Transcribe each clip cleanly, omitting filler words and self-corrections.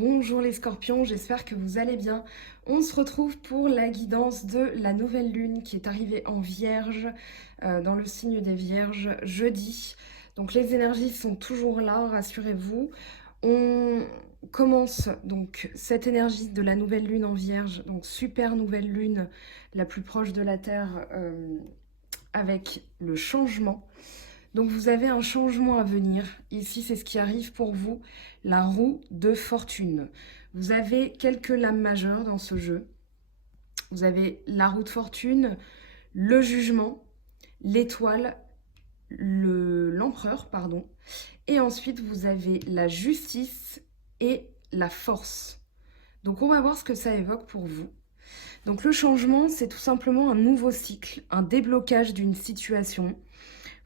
Bonjour les scorpions, j'espère que vous allez bien. On se retrouve pour la guidance de la nouvelle lune qui est arrivée en Vierge, dans le signe des Vierges, jeudi. Donc les énergies sont toujours là, rassurez-vous. On commence donc cette énergie de la nouvelle lune en Vierge, donc super nouvelle lune, la plus proche de la Terre, avec le changement. Donc vous avez un changement à venir. Ici, c'est ce qui arrive pour vous, la roue de fortune. Vous avez quelques lames majeures dans ce jeu. Vous avez la roue de fortune, le jugement, l'étoile, l'empereur, pardon. Et ensuite, vous avez la justice et la force. Donc on va voir ce que ça évoque pour vous. Donc le changement, c'est tout simplement un nouveau cycle, un déblocage d'une situation.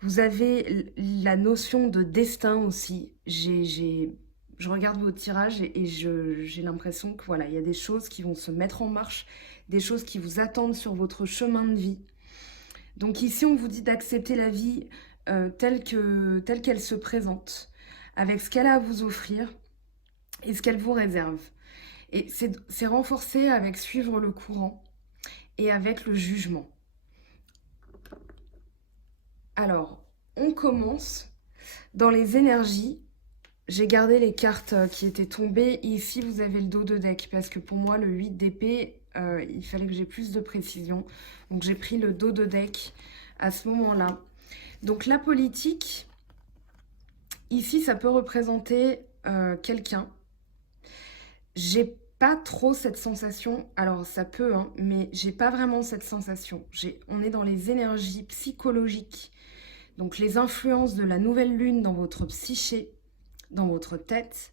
Vous avez la notion de destin aussi. Je regarde vos tirages et j'ai l'impression que voilà, il y a des choses qui vont se mettre en marche, des choses qui vous attendent sur votre chemin de vie. Donc ici, on vous dit d'accepter la vie telle qu'elle se présente, avec ce qu'elle a à vous offrir et ce qu'elle vous réserve. Et c'est renforcé avec suivre le courant et avec le jugement. Alors, on commence dans les énergies. J'ai gardé les cartes qui étaient tombées. Ici, vous avez le dos de deck parce que pour moi, le 8 d'épée, il fallait que j'ai plus de précision. Donc, j'ai pris le dos de deck à ce moment-là. Donc, la politique, ici, ça peut représenter quelqu'un. J'ai pas trop cette sensation. Alors, ça peut, hein, mais j'ai pas vraiment cette sensation. On est dans les énergies psychologiques. Donc, les influences de la nouvelle lune dans votre psyché, dans votre tête.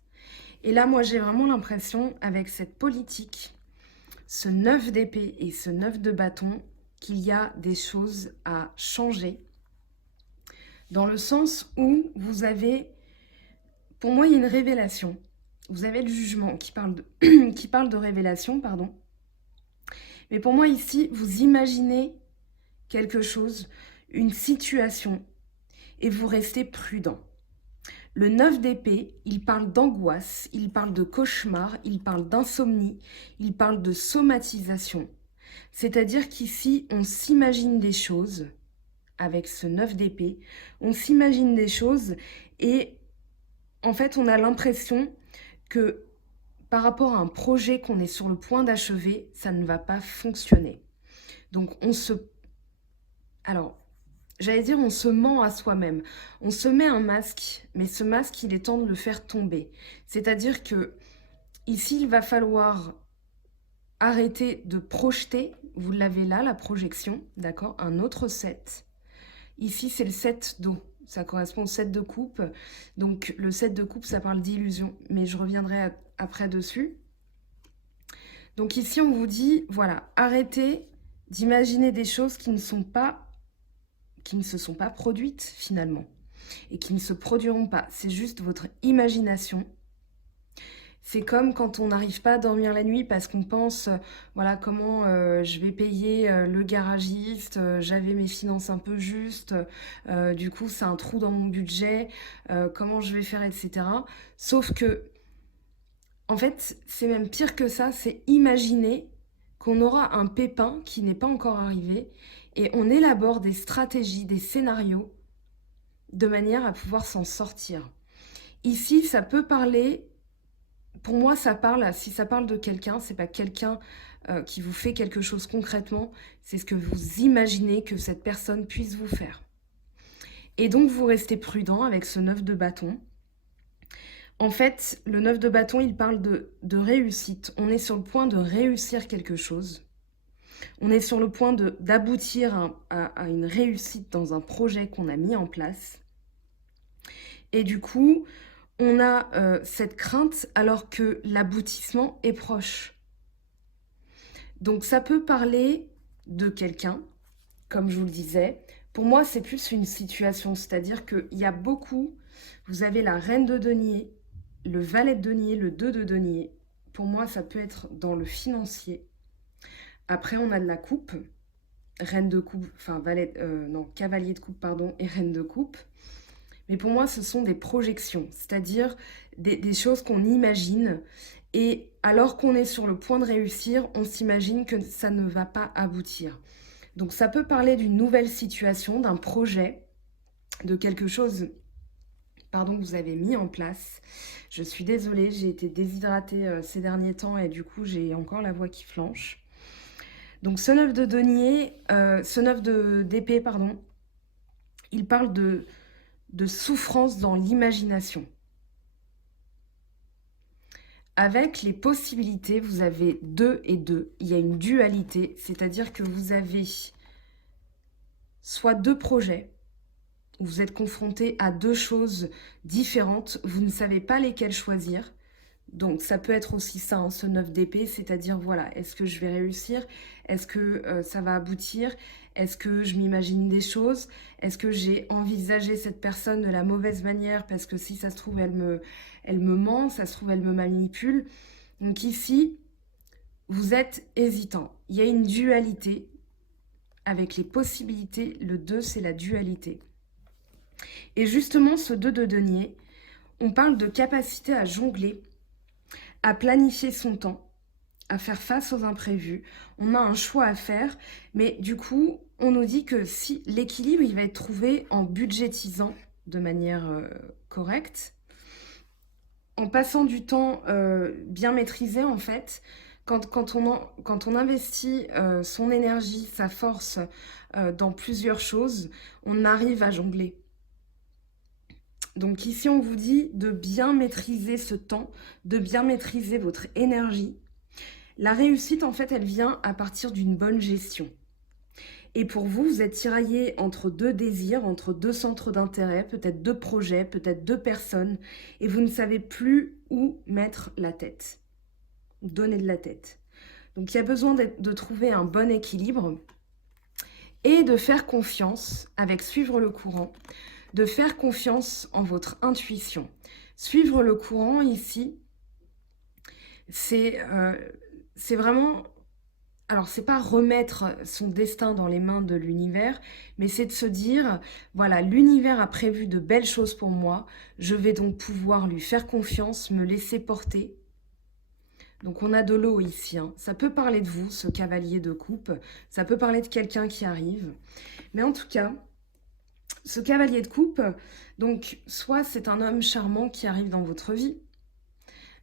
Et là, moi, j'ai vraiment l'impression, avec cette politique, ce 9 d'épée et ce 9 de bâton, qu'il y a des choses à changer. Dans le sens où vous avez, pour moi, il y a une révélation. Vous avez le jugement qui parle qui parle de révélation, pardon. Mais pour moi, ici, vous imaginez quelque chose, une situation, et vous restez prudent. Le 9 d'épée, il parle d'angoisse, il parle de cauchemar, il parle d'insomnie, il parle de somatisation. C'est-à-dire qu'ici, on s'imagine des choses, avec ce 9 d'épée, on s'imagine des choses et en fait, on a l'impression que par rapport à un projet qu'on est sur le point d'achever, ça ne va pas fonctionner. Donc, Alors, j'allais dire, on se ment à soi-même. On se met un masque, mais ce masque, il est temps de le faire tomber. C'est-à-dire que ici, il va falloir arrêter de projeter. Vous l'avez là, la projection, d'accord? Un autre 7. Ici, c'est le 7 d'eau. Ça correspond au 7 de coupe. Donc, le 7 de coupe, ça parle d'illusion. Mais je reviendrai après dessus. Donc ici, on vous dit, voilà, arrêtez d'imaginer des choses qui ne se sont pas produites finalement et qui ne se produiront pas. C'est juste votre imagination. C'est comme quand on n'arrive pas à dormir la nuit parce qu'on pense, voilà, comment je vais payer le garagiste, j'avais mes finances un peu justes, du coup c'est un trou dans mon budget, comment je vais faire, etc. Sauf que, en fait, c'est même pire que ça, c'est imaginer qu'on aura un pépin qui n'est pas encore arrivé et on élabore des stratégies, des scénarios de manière à pouvoir s'en sortir. Ici, ça peut parler, pour moi, si ça parle de quelqu'un, c'est pas quelqu'un qui vous fait quelque chose concrètement, c'est ce que vous imaginez que cette personne puisse vous faire. Et donc, vous restez prudent avec ce 9 de bâton. En fait, le 9 de bâton, il parle de réussite. On est sur le point de réussir quelque chose. On est sur le point d'aboutir à une réussite dans un projet qu'on a mis en place. Et du coup, on a cette crainte alors que l'aboutissement est proche. Donc ça peut parler de quelqu'un, comme je vous le disais. Pour moi, c'est plus une situation, c'est-à-dire qu'il y a beaucoup, vous avez la reine de denier, le valet de denier, le 2 de denier. Pour moi, ça peut être dans le financier. Après, on a de la coupe, reine de coupe, enfin, cavalier de coupe, pardon, et reine de coupe. mais pour moi, ce sont des projections, c'est-à-dire des choses qu'on imagine. Et alors qu'on est sur le point de réussir, on s'imagine que ça ne va pas aboutir. Donc ça peut parler d'une nouvelle situation, d'un projet, de quelque chose pardon, que vous avez mis en place. Je suis désolée, j'ai été déshydratée ces derniers temps et du coup j'ai encore la voix qui flanche. Donc ce 9 de denier, ce 9 d'épée, pardon, il parle de souffrance dans l'imagination. Avec les possibilités, vous avez 2 et 2. Il y a une dualité, c'est-à-dire que vous avez soit 2 projets, où vous êtes confronté à 2 choses différentes, vous ne savez pas lesquelles choisir. Donc ça peut être aussi ça, hein, ce 9 d'épée, c'est-à-dire voilà, est-ce que je vais réussir? Est-ce que ça va aboutir? Est-ce que je m'imagine des choses? Est-ce que j'ai envisagé cette personne de la mauvaise manière parce que si ça se trouve, elle me ment, ça se trouve, elle me manipule. Donc ici, vous êtes hésitant. Il y a une dualité avec les possibilités. Le 2, c'est la dualité. Et justement, ce 2 de denier, on parle de capacité à jongler, à planifier son temps, à faire face aux imprévus. On a un choix à faire, mais du coup, on nous dit que si l'équilibre, il va être trouvé en budgétisant de manière correcte, en passant du temps bien maîtrisé, en fait, quand on investit son énergie, sa force dans plusieurs choses, on arrive à jongler. Donc ici, on vous dit de bien maîtriser ce temps, de bien maîtriser votre énergie. La réussite, en fait, elle vient à partir d'une bonne gestion. Et pour vous, vous êtes tiraillé entre 2 désirs, entre 2 centres d'intérêt, peut-être 2 projets, peut-être 2 personnes, et vous ne savez plus où mettre la tête, donner de la tête. Donc il y a besoin de trouver un bon équilibre et de faire confiance avec suivre le courant, de faire confiance en votre intuition. Suivre le courant ici, c'est vraiment... Alors, c'est pas remettre son destin dans les mains de l'univers, mais c'est de se dire, voilà, l'univers a prévu de belles choses pour moi, je vais donc pouvoir lui faire confiance, me laisser porter. Donc on a de l'eau ici, hein. Ça peut parler de vous, ce cavalier de coupe, ça peut parler de quelqu'un qui arrive. Mais en tout cas, ce cavalier de coupe, donc soit c'est un homme charmant qui arrive dans votre vie,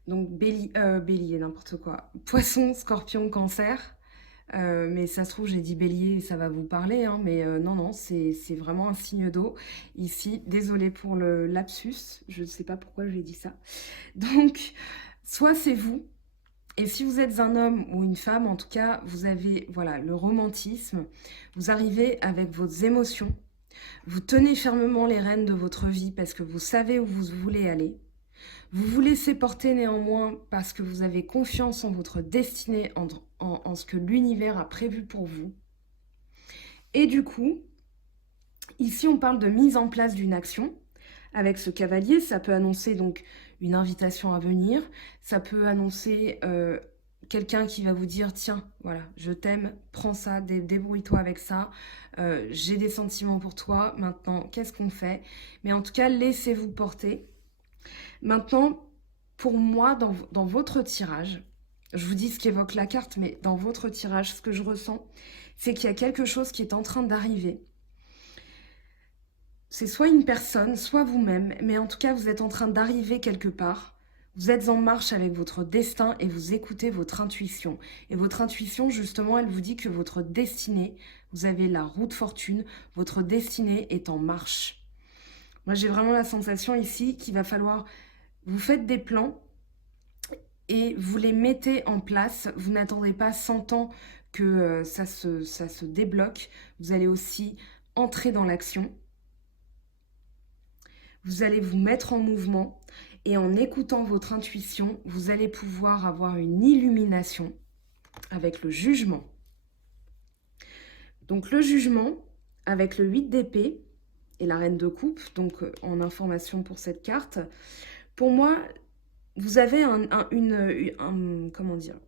donc bélier, n'importe quoi, poisson, scorpion, cancer, mais ça se trouve, j'ai dit bélier et ça va vous parler, hein, mais non, non, c'est vraiment un signe d'eau. Ici, désolée pour le lapsus, je ne sais pas pourquoi j'ai dit ça. Donc, soit c'est vous, et si vous êtes un homme ou une femme, en tout cas, vous avez voilà, le romantisme, vous arrivez avec vos émotions, vous tenez fermement les rênes de votre vie parce que vous savez où vous voulez aller. Vous vous laissez porter néanmoins parce que vous avez confiance en votre destinée, en ce que l'univers a prévu pour vous. Et du coup, ici on parle de mise en place d'une action. Avec ce cavalier, ça peut annoncer donc une invitation à venir, ça peut annoncer quelqu'un qui va vous dire « Tiens, voilà, je t'aime, prends ça, débrouille-toi avec ça, j'ai des sentiments pour toi, maintenant, qu'est-ce qu'on fait ?» Mais en tout cas, laissez-vous porter. Maintenant, pour moi, dans votre tirage, je vous dis ce qu'évoque la carte, mais dans votre tirage, ce que je ressens, c'est qu'il y a quelque chose qui est en train d'arriver. C'est soit une personne, soit vous-même, mais en tout cas, vous êtes en train d'arriver quelque part. Vous êtes en marche avec votre destin et vous écoutez votre intuition. Et votre intuition, justement, elle vous dit que votre destinée, vous avez la roue de fortune, votre destinée est en marche. Moi, j'ai vraiment la sensation ici qu'il va falloir... Vous faites des plans et vous les mettez en place. Vous n'attendez pas 100 ans que ça se débloque. Vous allez aussi entrer dans l'action. Vous allez vous mettre en mouvement et en écoutant votre intuition, vous allez pouvoir avoir une illumination avec le jugement. Donc le jugement, avec le 8 d'épée et la reine de coupe, donc en information pour cette carte, pour moi, vous avez une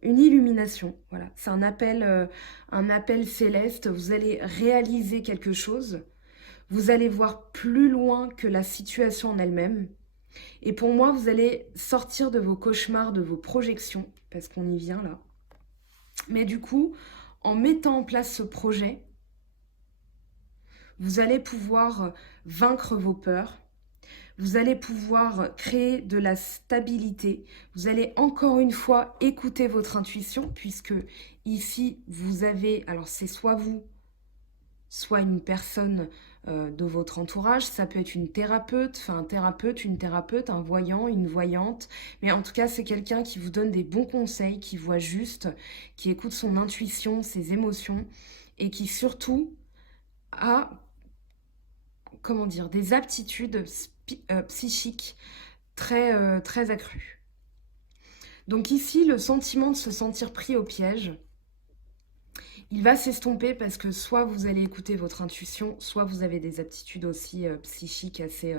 illumination. Voilà, c'est un appel céleste. Vous allez réaliser quelque chose. Vous allez voir plus loin que la situation en elle-même. Et pour moi, vous allez sortir de vos cauchemars, de vos projections, parce qu'on y vient là. Mais du coup, en mettant en place ce projet, vous allez pouvoir vaincre vos peurs. Vous allez pouvoir créer de la stabilité. Vous allez encore une fois écouter votre intuition, puisque ici, vous avez, alors c'est soit vous, soit une personne de votre entourage, ça peut être une thérapeute, enfin un thérapeute, une thérapeute, un voyant, une voyante, mais en tout cas c'est quelqu'un qui vous donne des bons conseils, qui voit juste, qui écoute son intuition, ses émotions, et qui surtout a, comment dire, des aptitudes psychiques très accrues. Donc ici, le sentiment de se sentir pris au piège, il va s'estomper parce que soit vous allez écouter votre intuition, soit vous avez des aptitudes aussi psychiques assez,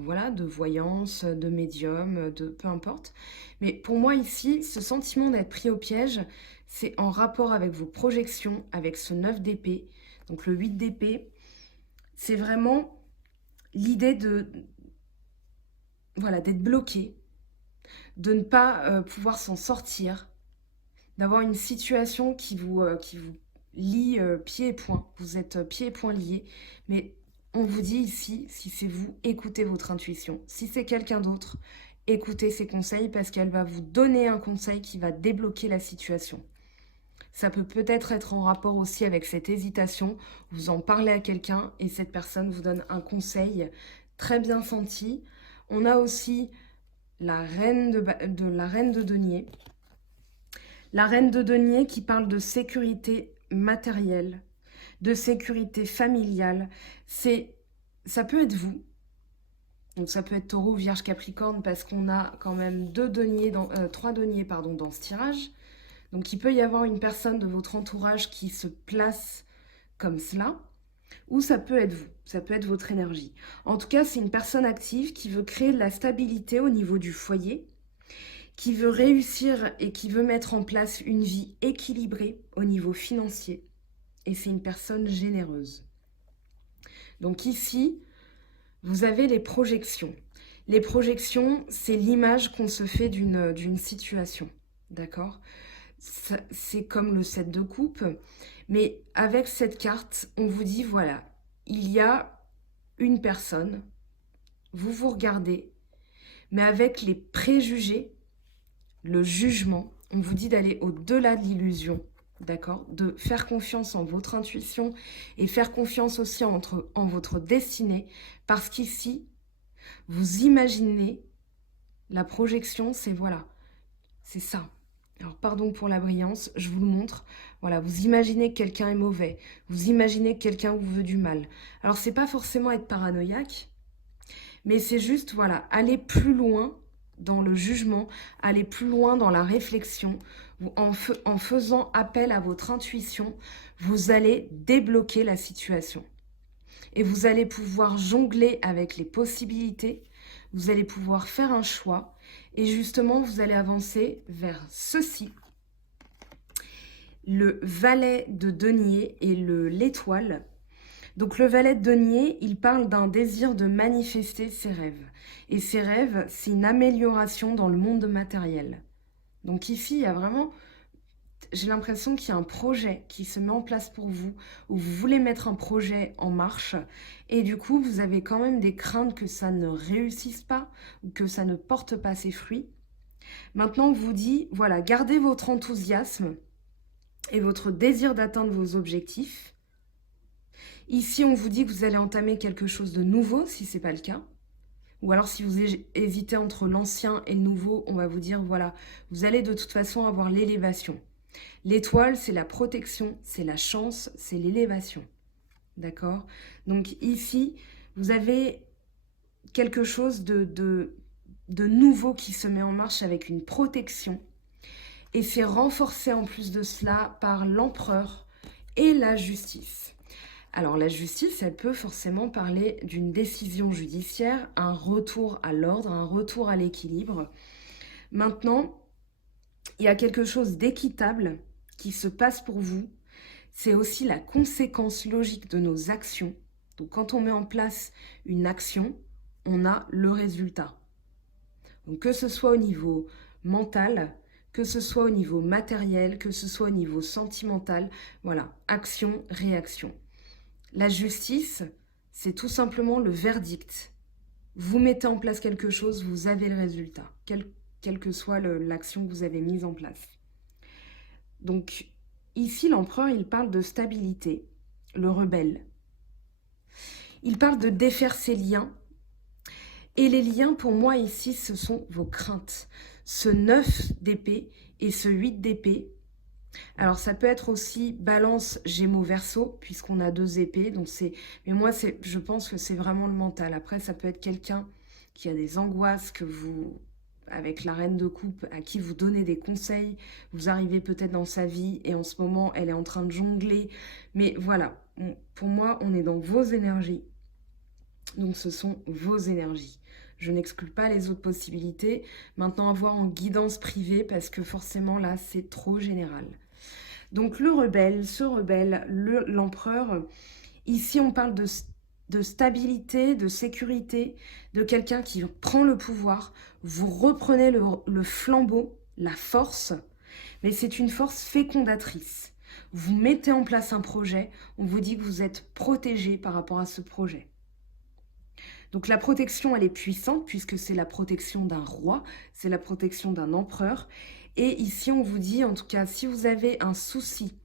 voilà, de voyance, de médium, de peu importe. Mais pour moi ici, ce sentiment d'être pris au piège, c'est en rapport avec vos projections, avec ce 9 d'épée. Donc le 8 d'épée, c'est vraiment l'idée de, voilà, d'être bloqué, de ne pas pouvoir s'en sortir, d'avoir une situation qui vous lie pieds et poings. Vous êtes pieds et poings liés, mais on vous dit ici, si c'est vous, écoutez votre intuition. Si c'est quelqu'un d'autre, écoutez ses conseils parce qu'elle va vous donner un conseil qui va débloquer la situation. Ça peut peut-être être en rapport aussi avec cette hésitation. Vous en parlez à quelqu'un et cette personne vous donne un conseil très bien senti. On a aussi la reine la reine de denier. La reine de denier qui parle de sécurité matérielle, de sécurité familiale. Ça peut être vous. Donc ça peut être Taureau, Vierge, Capricorne parce qu'on a quand même trois deniers dans ce tirage. Donc il peut y avoir une personne de votre entourage qui se place comme cela. Ou ça peut être vous, ça peut être votre énergie. En tout cas, c'est une personne active qui veut créer de la stabilité au niveau du foyer, qui veut réussir et qui veut mettre en place une vie équilibrée au niveau financier. Et c'est une personne généreuse. Donc ici, vous avez les projections. Les projections, c'est l'image qu'on se fait d'une situation. D'accord ? C'est comme le 7 de coupe. Mais avec cette carte, on vous dit, voilà, il y a une personne, vous vous regardez, mais avec les préjugés, le jugement, on vous dit d'aller au-delà de l'illusion, d'accord? De faire confiance en votre intuition et faire confiance aussi en votre destinée, parce qu'ici, vous imaginez la projection, c'est voilà, c'est ça. Alors pardon pour la brillance, je vous le montre. Voilà, vous imaginez que quelqu'un est mauvais, vous imaginez que quelqu'un vous veut du mal. Alors c'est pas forcément être paranoïaque, mais c'est juste, voilà, aller plus loin dans le jugement, aller plus loin dans la réflexion. En faisant appel à votre intuition, vous allez débloquer la situation. Et vous allez pouvoir jongler avec les possibilités, vous allez pouvoir faire un choix, et justement, vous allez avancer vers ceci. Le valet de denier et l'étoile. Donc le valet de denier, il parle d'un désir de manifester ses rêves. Et ses rêves, c'est une amélioration dans le monde matériel. Donc ici, il y a vraiment, j'ai l'impression qu'il y a un projet qui se met en place pour vous, où vous voulez mettre un projet en marche, et du coup, vous avez quand même des craintes que ça ne réussisse pas, ou que ça ne porte pas ses fruits. Maintenant, on vous dit, voilà, gardez votre enthousiasme et votre désir d'atteindre vos objectifs. Ici, on vous dit que vous allez entamer quelque chose de nouveau, si ce n'est pas le cas. Ou alors, si vous hésitez entre l'ancien et le nouveau, on va vous dire, voilà, vous allez de toute façon avoir l'élévation. L'étoile, c'est la protection, c'est la chance, c'est l'élévation. D'accord? Donc ici, vous avez quelque chose de nouveau qui se met en marche avec une protection. Et c'est renforcé en plus de cela par l'empereur et la justice. Alors la justice, elle peut forcément parler d'une décision judiciaire, un retour à l'ordre, un retour à l'équilibre. Maintenant, il y a quelque chose d'équitable qui se passe pour vous. C'est aussi la conséquence logique de nos actions. Donc quand on met en place une action, on a le résultat. Donc que ce soit au niveau mental, que ce soit au niveau matériel, que ce soit au niveau sentimental, voilà, action, réaction. La justice, c'est tout simplement le verdict. Vous mettez en place quelque chose, vous avez le résultat, quelle que soit l'action que vous avez mise en place. Donc ici, l'empereur, il parle de stabilité, le rebelle. Il parle de défaire ses liens. Et les liens, pour moi, ici, ce sont vos craintes. Ce 9 d'épée et ce 8 d'épée. Alors, ça peut être aussi balance Gémeaux Verseau, puisqu'on a 2 épées. Donc mais moi, je pense que c'est vraiment le mental. Après, ça peut être quelqu'un qui a des angoisses, avec la reine de coupe, à qui vous donnez des conseils. Vous arrivez peut-être dans sa vie et en ce moment, elle est en train de jongler. Mais voilà, pour moi, on est dans vos énergies. Donc, ce sont vos énergies. Je n'exclus pas les autres possibilités. Maintenant, à voir en guidance privée, parce que forcément, là, c'est trop général. Donc, le rebelle, l'empereur, ici, on parle de stabilité, de sécurité, de quelqu'un qui prend le pouvoir. Vous reprenez le flambeau, la force, mais c'est une force fécondatrice. Vous mettez en place un projet, on vous dit que vous êtes protégé par rapport à ce projet. Donc la protection, elle est puissante puisque c'est la protection d'un roi, c'est la protection d'un empereur. Et ici, on vous dit, en tout cas, si vous avez un souci,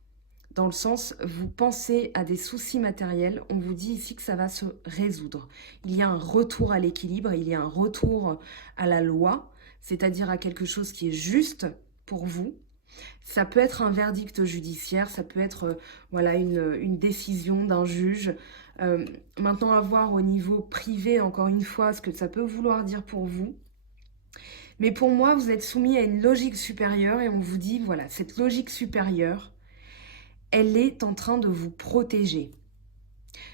dans le sens, vous pensez à des soucis matériels, on vous dit ici que ça va se résoudre. Il y a un retour à l'équilibre, il y a un retour à la loi, c'est-à-dire à quelque chose qui est juste pour vous. Ça peut être un verdict judiciaire, ça peut être voilà, une décision d'un juge. Maintenant, à voir au niveau privé, encore une fois, ce que ça peut vouloir dire pour vous. Mais pour moi, vous êtes soumis à une logique supérieure et on vous dit, voilà, cette logique supérieure, elle est en train de vous protéger.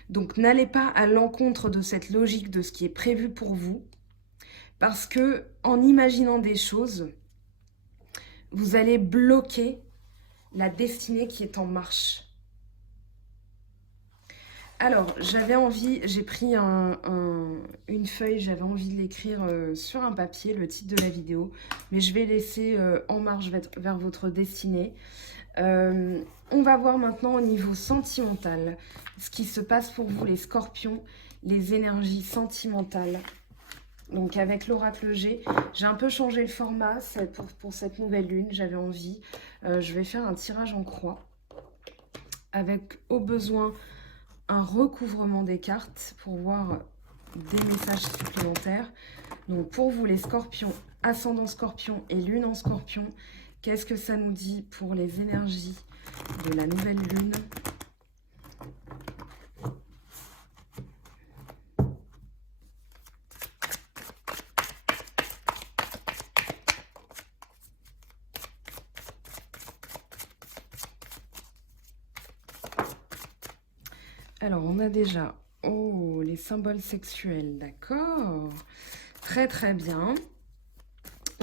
Donc, n'allez pas à l'encontre de cette logique, de ce qui est prévu pour vous, parce que en imaginant des choses, vous allez bloquer la destinée qui est en marche. Alors, j'avais envie, j'ai pris une feuille, j'avais envie de l'écrire sur un papier, le titre de la vidéo, mais je vais laisser en marche vers votre destinée. On va voir maintenant au niveau sentimental, ce qui se passe pour vous les scorpions, les énergies sentimentales. Donc avec l'oracle G, j'ai un peu changé le format pour cette nouvelle lune, j'avais envie. Je vais faire un tirage en croix avec au besoin un recouvrement des cartes pour voir des messages supplémentaires. Donc pour vous les scorpions, ascendant scorpion et lune en scorpion, qu'est-ce que ça nous dit pour les énergies de la nouvelle lune ? Alors, on a déjà les symboles sexuels, d'accord. Très très bien.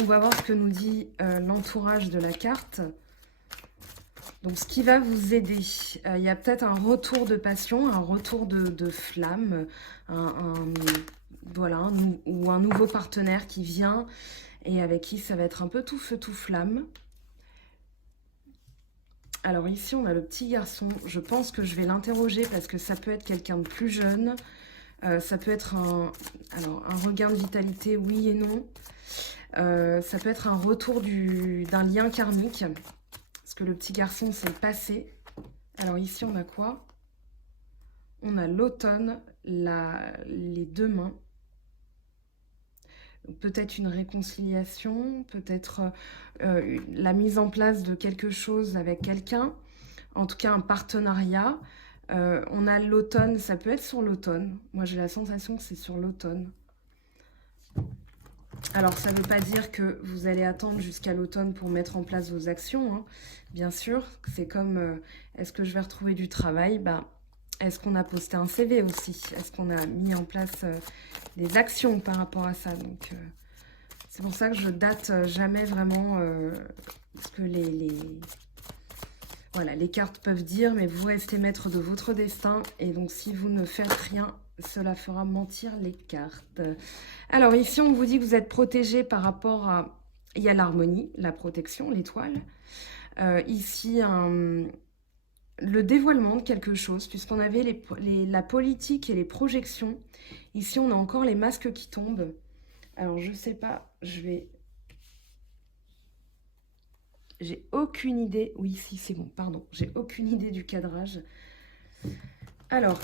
On va voir ce que nous dit l'entourage de la carte. Donc, ce qui va vous aider, il y a peut-être un retour de passion, un retour de flamme, voilà, ou un nouveau partenaire qui vient et avec qui ça va être un peu tout feu, tout flamme. Alors ici, on a le petit garçon. Je pense que je vais l'interroger parce que ça peut être quelqu'un de plus jeune. Ça peut être un regain de vitalité, oui et non. Ça peut être un retour d'un lien karmique. Parce que le petit garçon, c'est le passé. Alors ici, on a quoi? On a l'automne, les deux mains. Peut-être une réconciliation, peut-être la mise en place de quelque chose avec quelqu'un, en tout cas un partenariat. On a l'automne, ça peut être sur l'automne. Moi j'ai la sensation que c'est sur l'automne. Alors ça ne veut pas dire que vous allez attendre jusqu'à l'automne pour mettre en place vos actions, hein. Bien sûr, c'est comme est-ce que je vais retrouver du travail? Est-ce qu'on a posté un CV aussi? Est-ce qu'on a mis en place des actions par rapport à ça? Donc, c'est pour ça que je date jamais vraiment parce que Voilà, les cartes peuvent dire, mais vous restez maître de votre destin. Et donc, si vous ne faites rien, cela fera mentir les cartes. Alors, ici, on vous dit que vous êtes protégé par rapport à... Il y a l'harmonie, la protection, l'étoile. Ici, le dévoilement de quelque chose, puisqu'on avait la politique et les projections. Ici, on a encore les masques qui tombent. Alors, je sais pas, j'ai aucune idée. Oui, si, c'est bon, pardon. J'ai aucune idée du cadrage. Alors,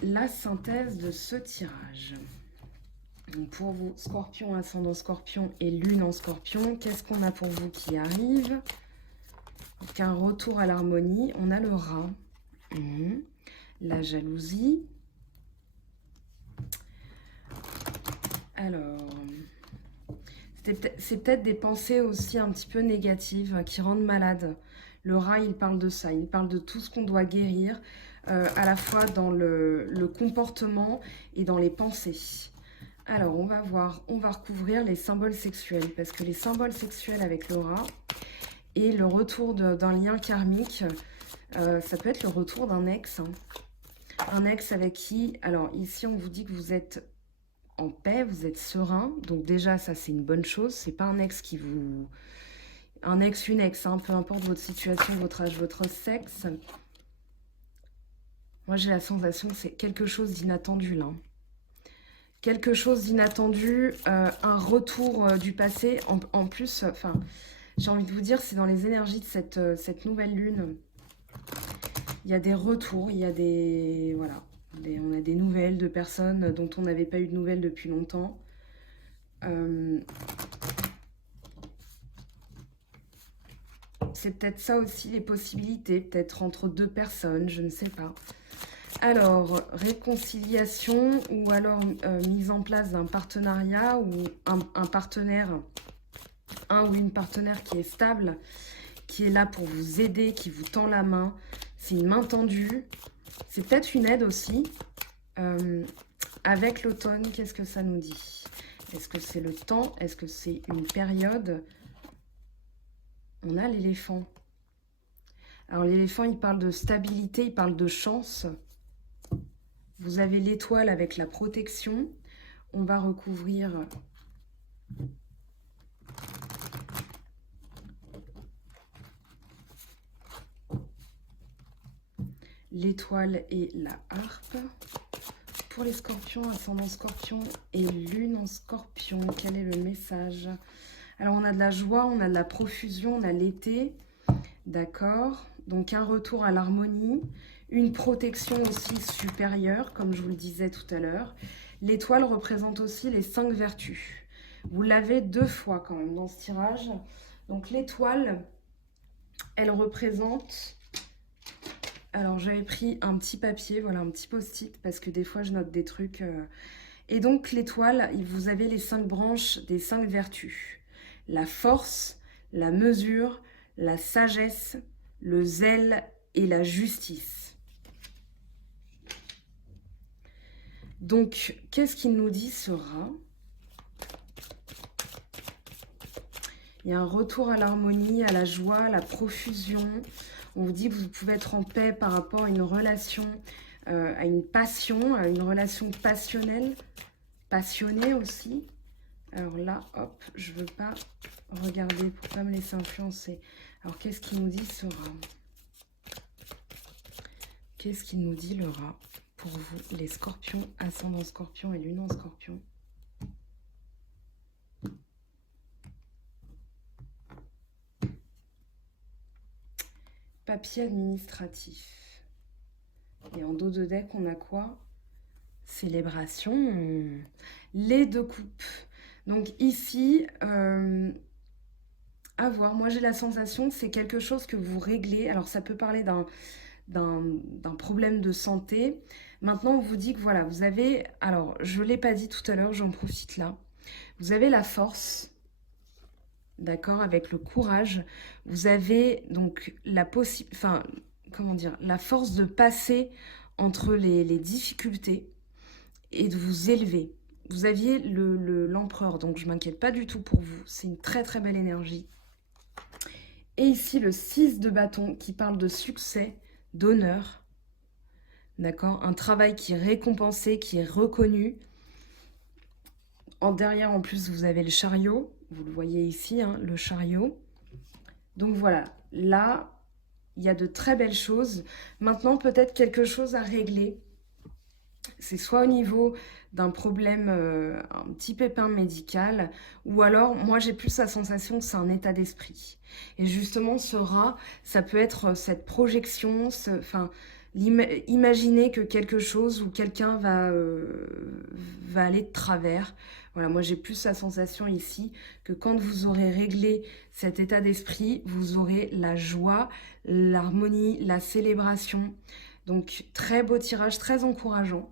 la synthèse de ce tirage. Donc pour vous, Scorpion, ascendant Scorpion et Lune en Scorpion, qu'est-ce qu'on a pour vous qui arrive? Donc un retour à l'harmonie. On a le rat. La jalousie. Alors... c'est peut-être des pensées aussi un petit peu négatives qui rendent malade. Le rat, il parle de ça. Il parle de tout ce qu'on doit guérir, à la fois dans le comportement et dans les pensées. Alors, on va voir, on va recouvrir les symboles sexuels. Parce que les symboles sexuels avec le rat et le retour d'un lien karmique, ça peut être le retour d'un ex. Un ex avec qui... Alors, ici, on vous dit que vous êtes... en paix, vous êtes serein, donc déjà ça c'est une bonne chose, c'est pas un ex qui vous... Un ex, une ex, hein, peu importe votre situation, votre âge, votre sexe. Moi j'ai la sensation que c'est quelque chose d'inattendu là. Quelque chose d'inattendu, un retour du passé, en plus, enfin, j'ai envie de vous dire, c'est dans les énergies de cette nouvelle lune. Il y a des retours, il y a des... Voilà. On a des nouvelles de personnes dont on n'avait pas eu de nouvelles depuis longtemps. C'est peut-être ça aussi les possibilités, peut-être entre deux personnes, je ne sais pas. Alors, réconciliation ou alors mise en place d'un partenariat ou un partenaire, un ou une partenaire qui est stable, qui est là pour vous aider, qui vous tend la main. C'est une main tendue. C'est peut-être une aide aussi. Avec l'automne, qu'est-ce que ça nous dit? Est-ce que c'est le temps? Est-ce que c'est une période? On a l'éléphant. Alors l'éléphant, il parle de stabilité, il parle de chance. Vous avez l'étoile avec la protection. On va recouvrir... l'étoile et la harpe. Pour les scorpions, ascendant scorpion et lune en scorpion, quel est le message? Alors on a de la joie, on a de la profusion, on a l'été, d'accord? Donc un retour à l'harmonie, une protection aussi supérieure, comme je vous le disais tout à l'heure. L'étoile représente aussi les 5 vertus. Vous l'avez 2 fois quand même dans ce tirage. Donc l'étoile, elle représente... Alors, j'avais pris un petit papier, voilà, un petit post-it, parce que des fois, je note des trucs. Et donc, l'étoile, vous avez les 5 branches des 5 vertus. La force, la mesure, la sagesse, le zèle et la justice. Donc, qu'est-ce qu'il nous dit, ce rat? Il y a un retour à l'harmonie, à la joie, à la profusion. On vous dit que vous pouvez être en paix par rapport à une relation, à une passion, à une relation passionnelle, passionnée aussi. Alors là, hop, je ne veux pas regarder pour ne pas me laisser influencer. Alors, qu'est-ce qu'il nous dit ce rat? Qu'est-ce qu'il nous dit le rat pour vous, les scorpions, ascendant scorpion et lune en scorpion? Papier administratif. Et en dos de deck, on a quoi? Célébration. Les 2 coupes. Donc ici, à voir. Moi, j'ai la sensation que c'est quelque chose que vous réglez. Alors, ça peut parler d'un problème de santé. Maintenant, on vous dit que voilà, vous avez... Alors, je ne l'ai pas dit tout à l'heure, j'en profite là. Vous avez la force... D'accord, avec le courage, vous avez donc la la force de passer entre les difficultés et de vous élever. Vous aviez l'empereur, donc je ne m'inquiète pas du tout pour vous. C'est une très très belle énergie. Et ici, le 6 de bâton qui parle de succès, d'honneur. D'accord? Un travail qui est récompensé, qui est reconnu. En derrière, en plus, vous avez le chariot. Vous le voyez ici, hein, le chariot. Donc voilà, là, il y a de très belles choses. Maintenant, peut-être quelque chose à régler. C'est soit au niveau d'un problème, un petit pépin médical, ou alors, moi, j'ai plus la sensation que c'est un état d'esprit. Et justement, ce rat, ça peut être cette projection, enfin, imaginer que quelque chose ou quelqu'un va aller de travers. Voilà, moi, j'ai plus la sensation ici que quand vous aurez réglé cet état d'esprit, vous aurez la joie, l'harmonie, la célébration. Donc, très beau tirage, très encourageant.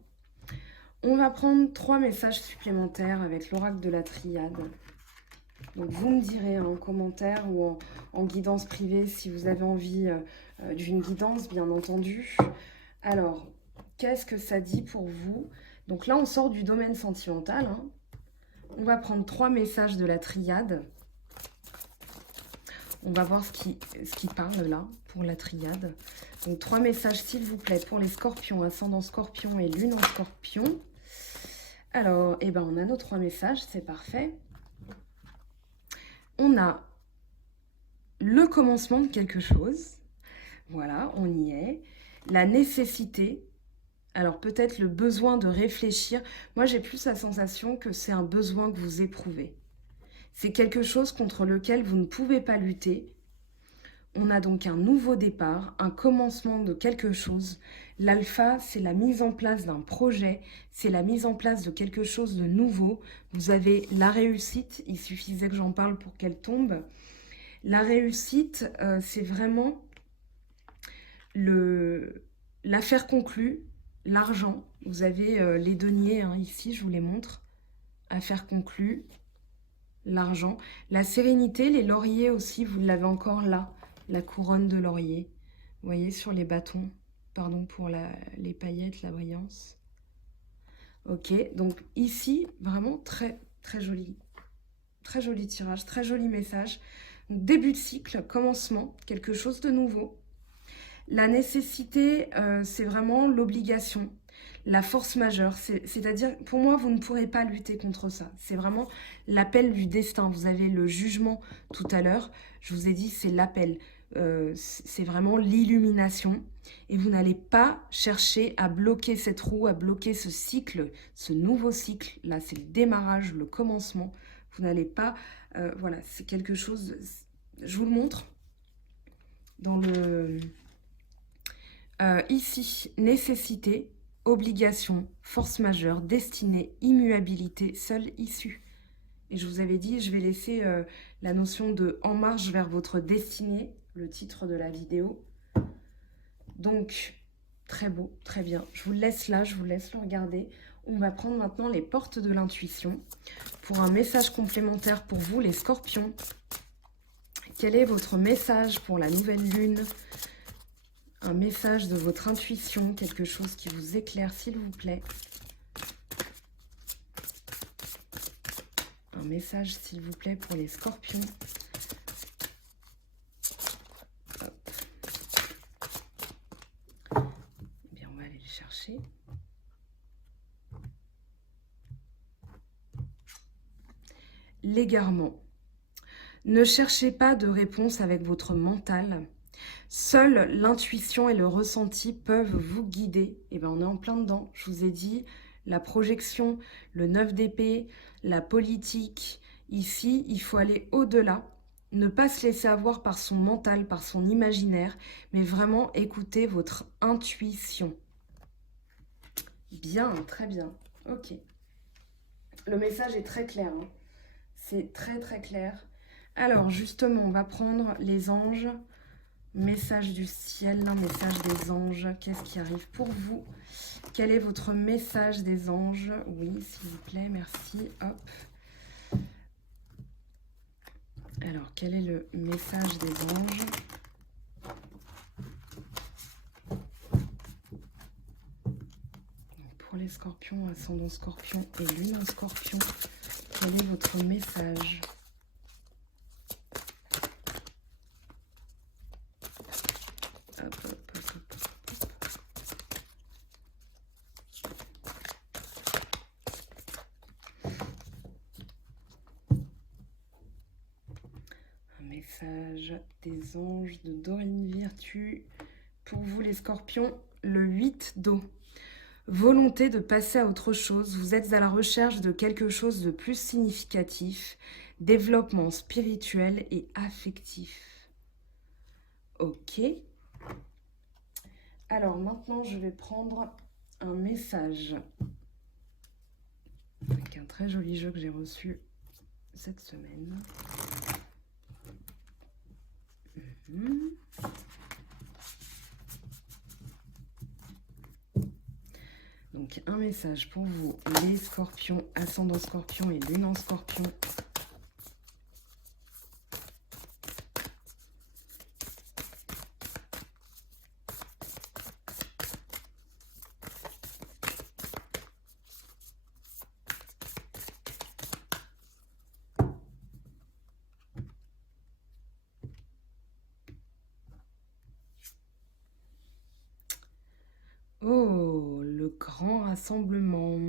On va prendre 3 messages supplémentaires avec l'oracle de la triade. Donc vous me direz en commentaire ou en guidance privée si vous avez envie d'une guidance, bien entendu. Alors, qu'est-ce que ça dit pour vous? Donc là, on sort du domaine sentimental. Hein. On va prendre 3 messages de la triade. On va voir ce qui parle là pour la triade. Donc 3 messages, s'il vous plaît, pour les scorpions, ascendant scorpion et lune en scorpion. Alors, eh ben, on a nos 3 messages, c'est parfait. On a le commencement de quelque chose. Voilà, on y est. La nécessité. Alors, peut-être le besoin de réfléchir. Moi, j'ai plus la sensation que c'est un besoin que vous éprouvez. C'est quelque chose contre lequel vous ne pouvez pas lutter. On a donc un nouveau départ, un commencement de quelque chose. L'alpha, c'est la mise en place d'un projet, c'est la mise en place de quelque chose de nouveau. Vous avez la réussite, il suffisait que j'en parle pour qu'elle tombe. La réussite, c'est vraiment l'affaire conclue, l'argent. Vous avez les deniers hein, ici, je vous les montre. Affaire conclue, l'argent. La sérénité, les lauriers aussi, vous l'avez encore là. La couronne de laurier, vous voyez, sur les bâtons, pardon pour les paillettes, la brillance. Ok, donc ici, vraiment très joli tirage, très joli message. Donc, début de cycle, commencement, quelque chose de nouveau. La nécessité, c'est vraiment l'obligation, la force majeure, c'est-à-dire, pour moi, vous ne pourrez pas lutter contre ça. C'est vraiment l'appel du destin. Vous avez le jugement tout à l'heure, je vous ai dit, c'est l'appel. C'est vraiment l'illumination et vous n'allez pas chercher à bloquer cette roue, à bloquer ce cycle, ce nouveau cycle. Là, c'est le démarrage, le commencement. Vous n'allez pas... voilà, c'est quelque chose... Je vous le montre dans le... ici, nécessité, obligation, force majeure, destinée, immuabilité, seule issue. Et je vous avais dit, je vais laisser la notion de « en marche vers votre destinée », le titre de la vidéo. Donc, très beau, très bien. Je vous le laisse là, je vous laisse le regarder. On va prendre maintenant les portes de l'intuition pour un message complémentaire pour vous, les scorpions. Quel est votre message pour la nouvelle lune? Un message de votre intuition, quelque chose qui vous éclaire, s'il vous plaît. Un message, s'il vous plaît, pour les scorpions. Hop. Bien, on va aller le chercher. L'égarement. Ne cherchez pas de réponse avec votre mental. Seule l'intuition et le ressenti peuvent vous guider. Et bien, on est en plein dedans. Je vous ai dit, la projection, le 9 d'épée, la politique. Ici, il faut aller au-delà. Ne pas se laisser avoir par son mental, par son imaginaire, mais vraiment écouter votre intuition. Bien, très bien. Ok. Le message est très clair. Hein. C'est très clair. Alors, justement, on va prendre les anges. Message du ciel, message des anges. Qu'est-ce qui arrive pour vous? Quel est votre message des anges? Oui, s'il vous plaît, merci. Hop. Alors, quel est le message des anges? Pour les scorpions, ascendant scorpion et lune en scorpion, quel est votre message? message des anges de Dorine Virtue pour vous les scorpions. Le 8 d'eau. Volonté de passer à autre chose. Vous êtes à la recherche de quelque chose de plus significatif. Développement spirituel et affectif. Ok. Alors maintenant, je vais prendre un message avec un très joli jeu que j'ai reçu cette semaine. Donc un message pour vous, les scorpions, ascendant scorpion et lune en scorpion. Oh, le grand rassemblement.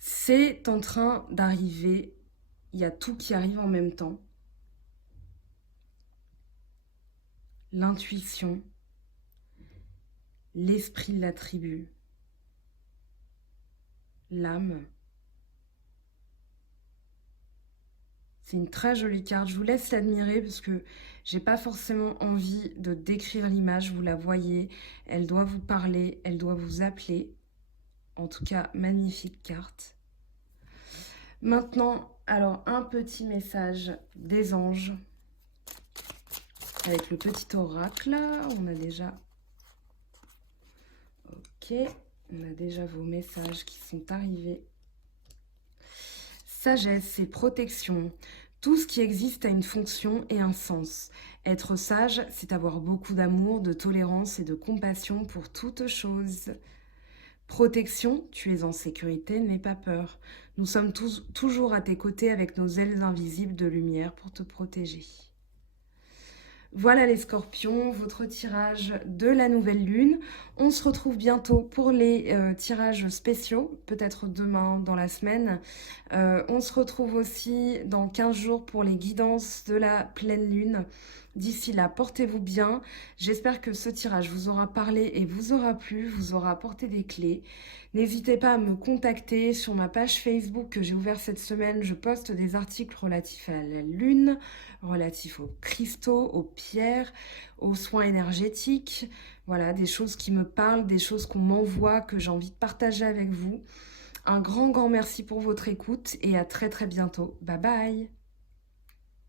C'est en train d'arriver. Il y a tout qui arrive en même temps. L'intuition, l'esprit de la tribu, l'âme. C'est une très jolie carte. Je vous laisse l'admirer parce que j'ai pas forcément envie de décrire l'image. Vous la voyez. Elle doit vous parler. Elle doit vous appeler. En tout cas, magnifique carte. Maintenant, alors un petit message des anges. Avec le petit oracle. On a déjà... Ok. On a déjà vos messages qui sont arrivés. Sagesse et protection. Tout ce qui existe a une fonction et un sens. Être sage, c'est avoir beaucoup d'amour, de tolérance et de compassion pour toute chose. Protection, tu es en sécurité, n'aie pas peur. Nous sommes toujours à tes côtés avec nos ailes invisibles de lumière pour te protéger. Voilà les scorpions, votre tirage de la nouvelle lune. On se retrouve bientôt pour les tirages spéciaux, peut-être demain dans la semaine. On se retrouve aussi dans 15 jours pour les guidances de la pleine lune. D'ici là, portez-vous bien. J'espère que ce tirage vous aura parlé et vous aura plu, vous aura apporté des clés. N'hésitez pas à me contacter sur ma page Facebook que j'ai ouverte cette semaine. Je poste des articles relatifs à la lune, relatifs aux cristaux, aux pierres, aux soins énergétiques. Voilà, des choses qui me parlent, des choses qu'on m'envoie, que j'ai envie de partager avec vous. Un grand merci pour votre écoute et à très bientôt. Bye bye!